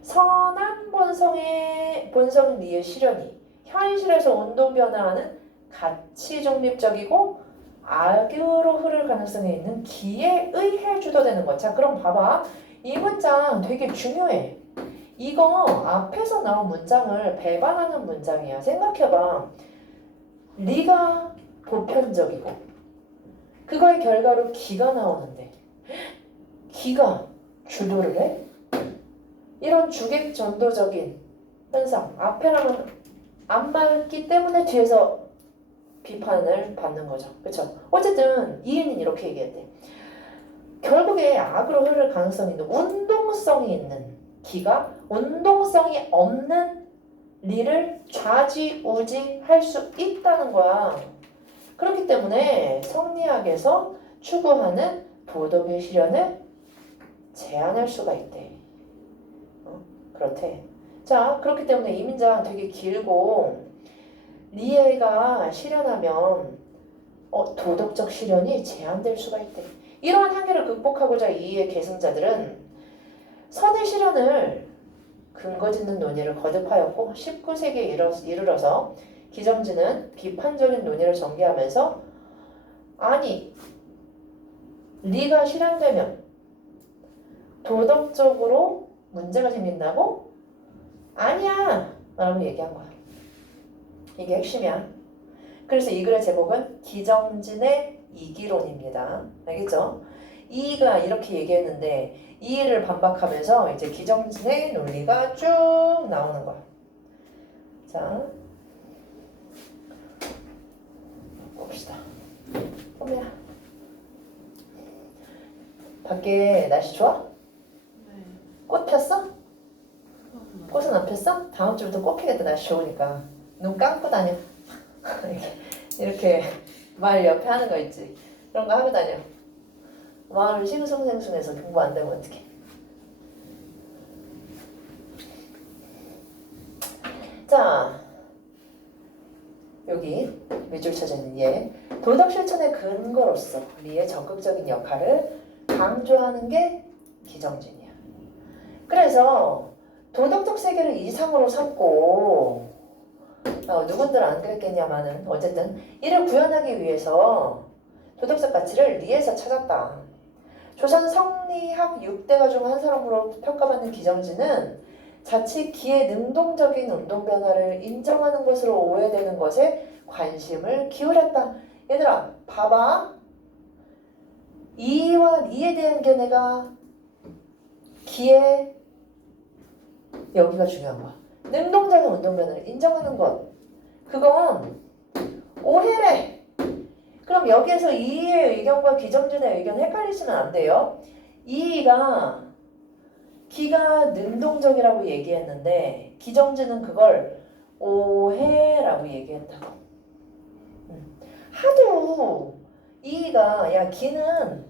선한 본성 리의 실현이 현실에서 운동 변화하는 가치 중립적이고 악으로 흐를 가능성이 있는 기에 의해 주도되는 것. 자, 그럼 봐봐. 이 문장 되게 중요해. 이거 앞에서 나온 문장을 배반하는 문장이야. 생각해봐. 리가 보편적이고 그거의 결과로 기가 나오는데 기가 주도를 해? 이런 주객전도적인 현상 앞에랑은 안 맞기 때문에 뒤에서 비판을 받는 거죠. 그렇죠? 어쨌든 이해는 이렇게 얘기했대. 결국에 악으로 흐를 가능성이 있는 운동성이 있는 기가 운동성이 없는 리를 좌지우지할 수 있다는 거야. 그렇기 때문에 성리학에서 추구하는 도덕의 실현을 제한할 수가 있대. 그렇대. 자, 그렇기 때문에 이 문장 되게 길고 리에가 실현하면 도덕적 실현이 제한될 수가 있대. 이러한 한계를 극복하고자 이의 계승자들은 선의 실현을 근거짓는 논의를 거듭하였고 19세기에 이르러서 기정지는 비판적인 논의를 전개하면서 아니 리가 실현되면 도덕적으로 문제가 생긴다고? 아니야! 라고 얘기한 거야. 이게 핵심이야. 그래서 이 글의 제목은 기정진의 이기론입니다. 알겠죠? 이가 이렇게 얘기했는데 이를 반박하면서 이제 기정진의 논리가 쭉 나오는 거야. 자, 봅시다. 선배야. 밖에 날씨 좋아? 네. 꽃 폈어? 꽃은 안 폈어? 다음 주부터 꽃 피겠다. 날씨 좋으니까. 눈 감고 다녀. 이렇게 말 옆에 하는 거 있지. 그런 거 하고 다녀. 마음이 싱숭생숭해서 공부 안 되면 어떡해. 자, 여기 밑줄 쳐지는 얘. 도덕 실천의 근거로서 리의 적극적인 역할을 강조하는 게 기정진이야. 그래서 도덕적 세계를 이상으로 삼고 누군들 안 그랬겠냐마는 어쨌든 이를 구현하기 위해서 도덕적 가치를 리에서 찾았다. 조선 성리학 6대가 중 한 사람으로 평가받는 기정진은 자칫 기의 능동적인 운동 변화를 인정하는 것으로 오해되는 것에 관심을 기울였다. 얘들아 봐봐. 이와 리에 대한 견해가 기의 여기가 중요한 거야. 능동적인 운동 변화를 인정하는 것. 그건 오해래. 그럼 여기에서 이의 의견과 기정진의 의견 헷갈리시면 안 돼요. 이가 기가 능동적이라고 얘기했는데 기정진은 그걸 오해라고 얘기했다고. 하도 이가 야 기는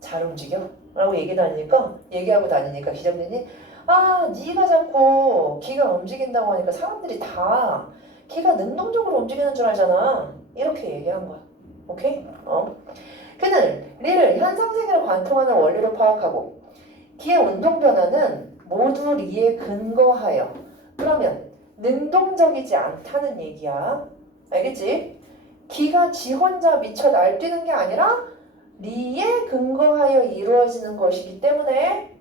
잘 움직여 라고 얘기하고 다니니까 기정진이 네가 자꾸 기가 움직인다고 하니까 사람들이 다 기가 능동적으로 움직이는 줄 알잖아. 이렇게 얘기한 거야. 오케이? 그는 리를 현상세계를 관통하는 원리로 파악하고 기의 운동 변화는 모두 리에 근거하여 그러면 능동적이지 않다는 얘기야. 알겠지? 기가 지 혼자 미쳐 날뛰는 게 아니라 리에 근거하여 이루어지는 것이기 때문에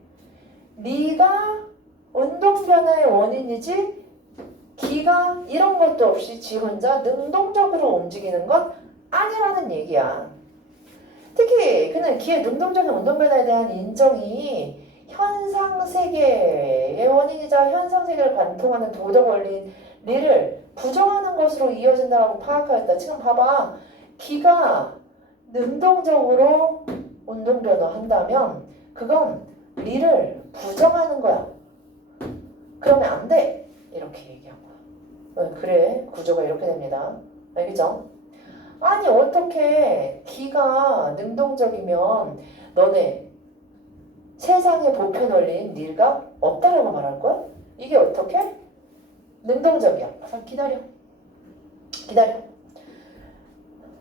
리가 운동 변화의 원인이지 기가 이런 것도 없이 지 혼자 능동적으로 움직이는 건 아니라는 얘기야. 특히 그는 기의 능동적인 운동 변화에 대한 인정이 현상세계의 원인이자 현상세계를 관통하는 도덕 원리인 리를 부정하는 것으로 이어진다고 파악하였다. 지금 봐봐. 기가 능동적으로 운동 변화한다면 그건 리를 부정하는 거야. 그러면 안 돼. 이렇게 얘기한 거야. 그래. 구조가 이렇게 됩니다. 알겠죠? 아니 어떻게 기가 능동적이면 너네 세상의 보편 원리인 리가 없다라고 말할 거야? 이게 어떻게? 능동적이야. 기다려.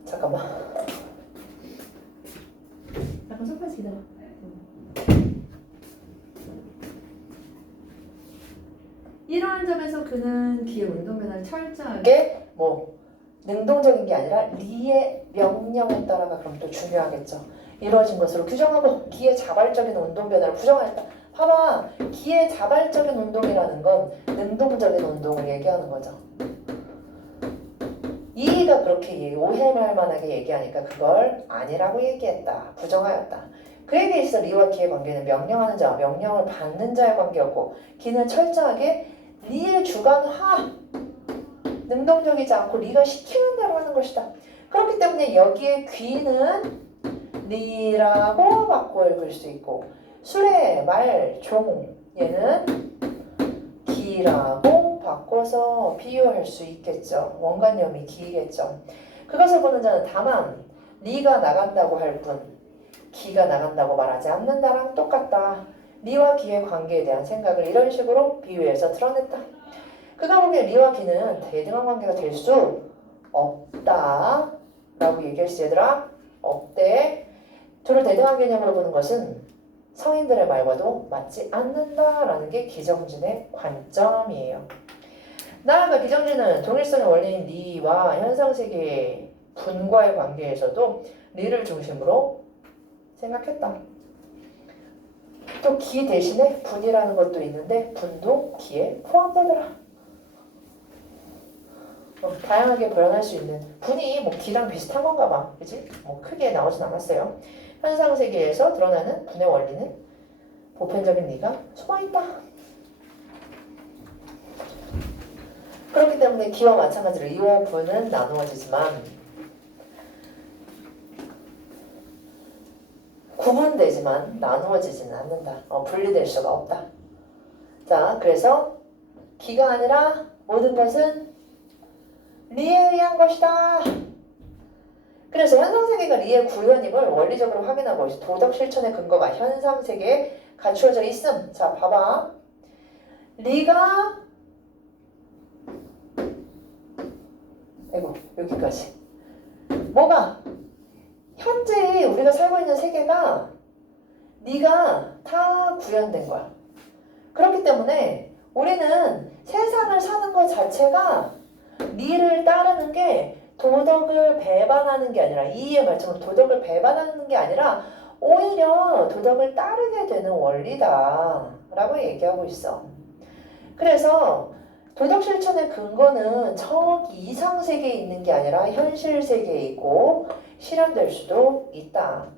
잠깐만 소파에서 기다려. 이러한 점에서 그는 기의 운동 변화를 철저하게 능동적인 게 아니라 리의 명령에 따라가 그럼 또 중요하겠죠. 이루어진 것으로 규정하고 기의 자발적인 운동 변화를 부정하였다. 봐봐. 기의 자발적인 운동이라는 건 능동적인 운동을 얘기하는 거죠. 이가 그렇게 오해할 만하게 얘기하니까 그걸 아니라고 얘기했다. 부정하였다. 그에게 있어 리와 기의 관계는 명령하는 자와 명령을 받는 자의 관계였고 기는 철저하게 리의 주관하 능동적이지 않고 리가 시키는 대로 하는 것이다. 그렇기 때문에 여기에 귀는 리라고 바꿔 읽을 수 있고 수레, 말, 종 얘는 기라고 바꿔서 비유할 수 있겠죠. 원관념이 기겠죠. 그것을 보는 자는 다만 리가 나간다고 할 뿐 기가 나간다고 말하지 않는다랑 똑같다. 리와 기의 관계에 대한 생각을 이런 식으로 비유해서 드러냈다. 그가 보기에 리와 기는 대등한 관계가 될 수 없다 라고 얘기했어. 얘들아 없대. 둘을 대등한 개념으로 보는 것은 성인들의 말과도 맞지 않는다라는 게 기정진의 관점이에요. 나아가 기정진은 동일성의 원리인 리와 현상세계의 분과의 관계에서도 리를 중심으로 생각했다. 또 기 대신에 분이라는 것도 있는데 분도 기에 포함되더라. 다양하게 변할 수 있는 분이 기랑 비슷한 건가 봐. 그치? 크게 나오진 않았어요. 현상세계에서 드러나는 분의 원리는 보편적인 리가 숨어있다. 그렇기 때문에 기와 마찬가지로 이와 분은 나누어지지만 구분되지만 나누어지지는 않는다. 분리될 수가 없다. 자, 그래서 기가 아니라 모든 것은 리에 의한 것이다. 그래서 현상세계가 리의 구현임을 원리적으로 확인하고 도덕 실천의 근거가 현상세계에 갖추어져 있음. 자, 봐봐. 리가 아이고 여기까지. 뭐가? 현재 우리가 살고 있는 세계가 리가 다 구현된 거야. 그렇기 때문에 우리는 세상을 사는 것 자체가 리를 따르는 게 도덕을 배반하는 게 아니라 이의 말처럼 도덕을 배반하는 게 아니라 오히려 도덕을 따르게 되는 원리다 라고 얘기하고 있어. 그래서 도덕 실천의 근거는 저기 이상 세계에 있는 게 아니라 현실 세계에 있고 실현될 수도 있다.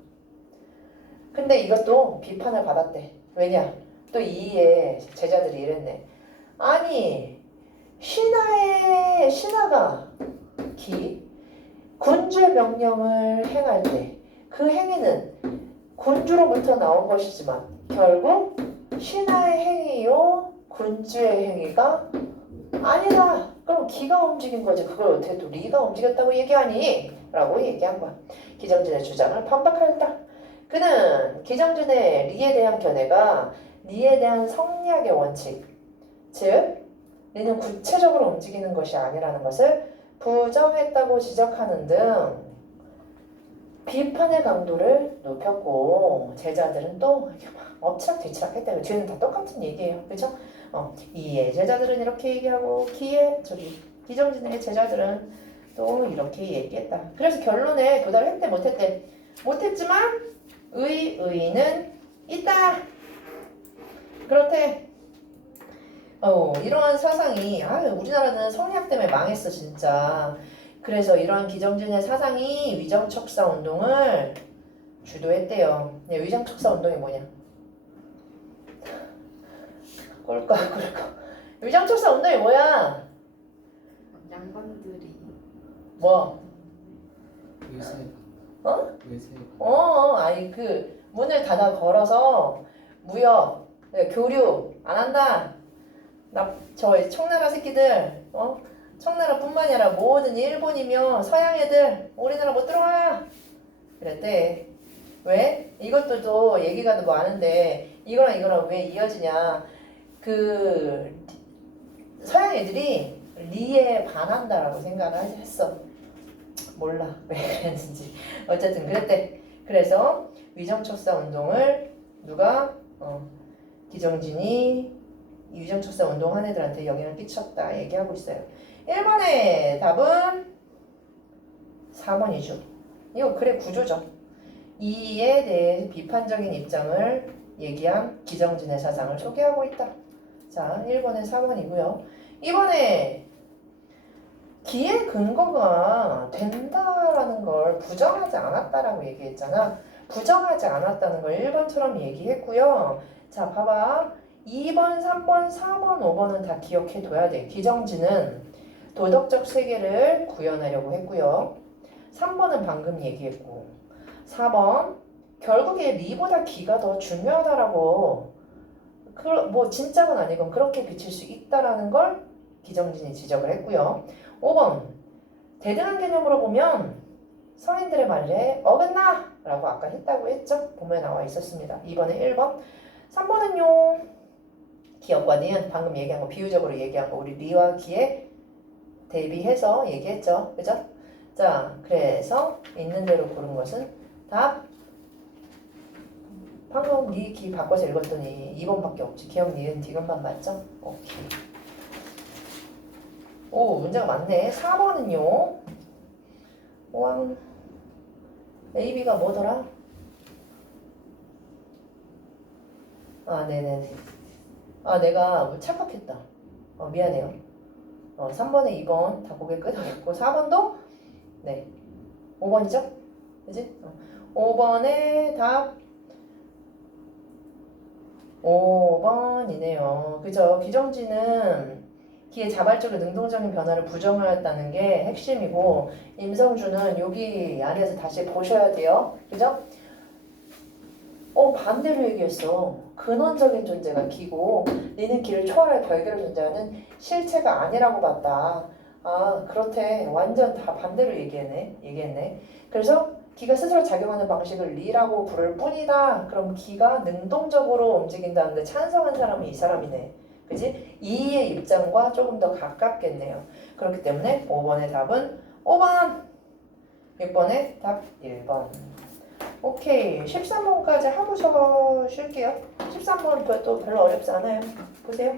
근데 이것도 비판을 받았대. 왜냐? 또 이의 제자들이 이랬네. 아니 신하가 군주의 명령을 행할 때 그 행위는 군주로부터 나온 것이지만 결국 신하의 행위요 군주의 행위가 아니다. 그럼 기가 움직인 거지. 그걸 어떻게 또 리가 움직였다고 얘기하니? 라고 얘기한 거야. 기정진의 주장을 반박하였다. 그는 기정진의 리에 대한 견해가 리에 대한 성리학의 원칙, 즉 리는 구체적으로 움직이는 것이 아니라는 것을 부정했다고 지적하는 등 비판의 강도를 높였고 제자들은 또 이렇게 막 엎치락뒤치락 했대요. 뒤에는 다 똑같은 얘기예요. 그죠? 이의 제자들은 이렇게 얘기하고 기정진의 제자들은 또 이렇게 얘기했다. 그래서 결론에 도달을 했대 못했대? 못했지만 의는 있다. 그렇대. 이러한 사상이 우리나라는 성리학 때문에 망했어 진짜. 그래서 이러한 기정진의 사상이 위정척사 운동을 주도했대요. 위정척사 운동이 뭐냐? 꿀꺽. 위정척사 운동이 뭐야? 양반들이 뭐? 외세. 어? 외세. 아니 그 문을 닫아 걸어서 무역, 교류 안 한다. 저 청나라 새끼들, 청나라뿐만이 아니라 모든 일본이며 서양 애들 우리나라 못 들어와. 그랬대. 왜? 이것도 얘기가 많은데 이거랑 왜 이어지냐? 그 서양 애들이 리에 반한다라고 생각을 했어. 몰라 왜 그랬는지. 어쨌든 그랬대. 그래서 위정척사 운동을 누가 기정진이 이 위정척사 운동한 애들한테 영향을 끼쳤다 얘기하고 있어요. 1번의 답은 4번이죠. 이거 글의 구조죠. 이에 대해 비판적인 입장을 얘기한 기정진의 사상을 소개하고 있다. 자, 1번에 4번이고요. 2번에 기의 근거가 된다라는 걸 부정하지 않았다라고 얘기했잖아. 부정하지 않았다는 걸 1번처럼 얘기했고요. 자, 봐봐. 2번, 3번, 4번, 5번은 다 기억해둬야 돼. 기정진은 도덕적 세계를 구현하려고 했고요. 3번은 방금 얘기했고 4번 결국에 리보다 기가 더 중요하다라고 뭐 진짜건 아니건 그렇게 비칠 수 있다라는 걸 기정진이 지적을 했고요. 5번 대등한 개념으로 보면 성인들의 말에 어긋나 라고 아까 했다고 했죠. 보면 나와 있었습니다. 2번에 1번 3번은요 기억과 니은 방금 얘기한 거 비유적으로 얘기한 거 우리 리와 기에 대비해서 얘기했죠. 그죠? 자 그래서 있는 대로 고른 것은 답 방금 니 기 바꿔서 읽었더니 2번밖에 없지. 기억 니은 디귿만 맞죠? 오케이. 오 문제가 많네. 4번은요 우왕 A, B가 뭐더라? 네네네. 내가 착각했다. 미안해요. 3번에 2번 다 고개 끄덕였고 4번도 네 5번이죠? 그지? 5번에 답 5번이네요. 그죠? 기정진은 기의 자발적인 능동적인 변화를 부정하였다는 게 핵심이고 임성준은 여기 안에서 다시 보셔야 돼요. 그죠? 반대로 얘기했어. 근원적인 존재가 기고 니는 기를 초월할 별개로 존재하는 실체가 아니라고 봤다. 아, 그렇대. 완전 다 반대로 얘기했네. 그래서 기가 스스로 작용하는 방식을 리라고 부를 뿐이다. 그럼 기가 능동적으로 움직인다는데 찬성한 사람은 이 사람이네. 그지? 이의 입장과 조금 더 가깝겠네요. 그렇기 때문에 5번의 답은 5번. 6번의 답 1번. 오케이. 13번까지 하고서 쉴게요. 13번 또 별로 어렵지 않아요. 보세요.